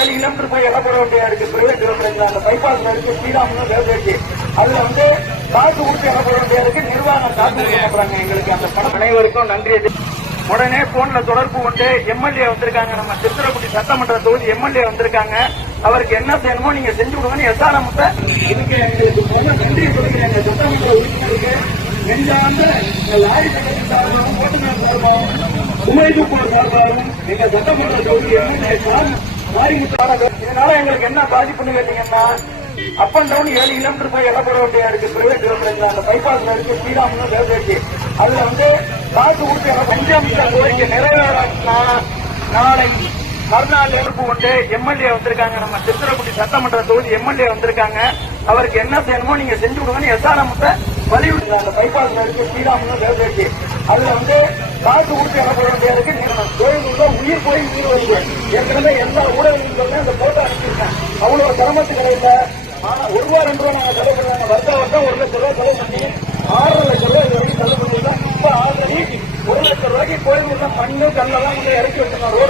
ஏழு கிலோமீட்டர் போய் இடம் வேண்டியா இருக்கு? பிரைவேட் ரோட்ல அந்த பைபாஸ் இருக்கு ஸ்ரீராமன் ரயில்வேக்கு அதுல வந்து காசு கொடுத்து இடம் போட வேண்டியா இருக்கு? நிர்வாகம் காசு கொடுக்க போறாங்க எங்களுக்கு அந்த பணம். அனைவருக்கும் நன்றி. உடனே போன்ல தொடர்பு கொண்டு எம்எல்ஏ வந்திருக்காங்க. நம்ம திருத்துறைப்பட்டி சட்டமன்ற தொகுதி எம்எல்ஏ வந்திருக்காங்க. அவருக்கு என்ன செய்யணுமோ நீங்க செஞ்சு கொடுங்கன்னு எஸ்ஆர் முத்த இதுக்கு எங்களுக்கு நன்றி சொல்லுங்க எங்க சட்டமன்ற உறுப்பினருக்கு நெஞ்சார்ந்த லாரி சார்பாகவும் ஓட்டுநர் சார்பாகவும் உமைதுப்பூர் சார்பாகவும் எங்க சட்டமன்ற தொகுதி எம்எல்ஏ சார் மாரிமுத்து இதனால எங்களுக்கு என்ன பாதிப்புன்னு கேட்டீங்கன்னா அப் அண்ட் டவுன் ஏழு கிலோமீட்டர் போய் இடப்பட வேண்டியா இருக்கு. பிரைவேட் ரோட்ல அந்த பைபாஸ் இருக்கு. ஸ்ரீராமன் ரயில்வேக்கு அதுல வந்து காசு கொடுத்து எனக்கு பஞ்சாமித்த கோரிக்கை நிறைவேறாச்சுன்னா நாளை மறுநாள் எதிர்ப்பு கொண்டு எம்எல்ஏ வந்திருக்காங்க. நம்ம திருத்துறைப்பட்டி சட்டமன்ற தொகுதி எம்எல்ஏ வந்திருக்காங்க. அவருக்கு என்ன செய்யணுமோ நீங்க செஞ்சு கொடுங்கன்னு எஸ்ஆர்எம் வலியுறுத்தி அந்த பைபாஸ் இருக்கு ஸ்ரீராமன் ரயில்வேக்கு. அதுல வந்து காசு கொடுத்து இடம் போட வேண்டியா நீங்க கோயிலுள்ள உயிர் போய் உயிர் வருது ஏற்கனவே எல்லா ஊடகங்களுமே அந்த போட்டோ அனுப்பியிருக்கேன் அவ்வளவு சிரமத்துக்கு இல்ல ஆனா ஒரு ரூபா ரெண்டு ரூபா நாங்க செலவு பண்ணுவாங்க. வருஷம் வருஷம் ஒரு லட்சம் ரூபாய் செலவு பண்ணி ஆறரை லட்சம் ரூபாய் இது வரைக்கும் செலவு பண்ணிருக்கோம் இப்ப ஆல்ரெடி ஒரு லட்சம் ரூபாய்க்கு கோயிலுக்குள்ள மண்ணு கல்லெல்லாம் வந்து இறக்கி வச்சிருக்கோம்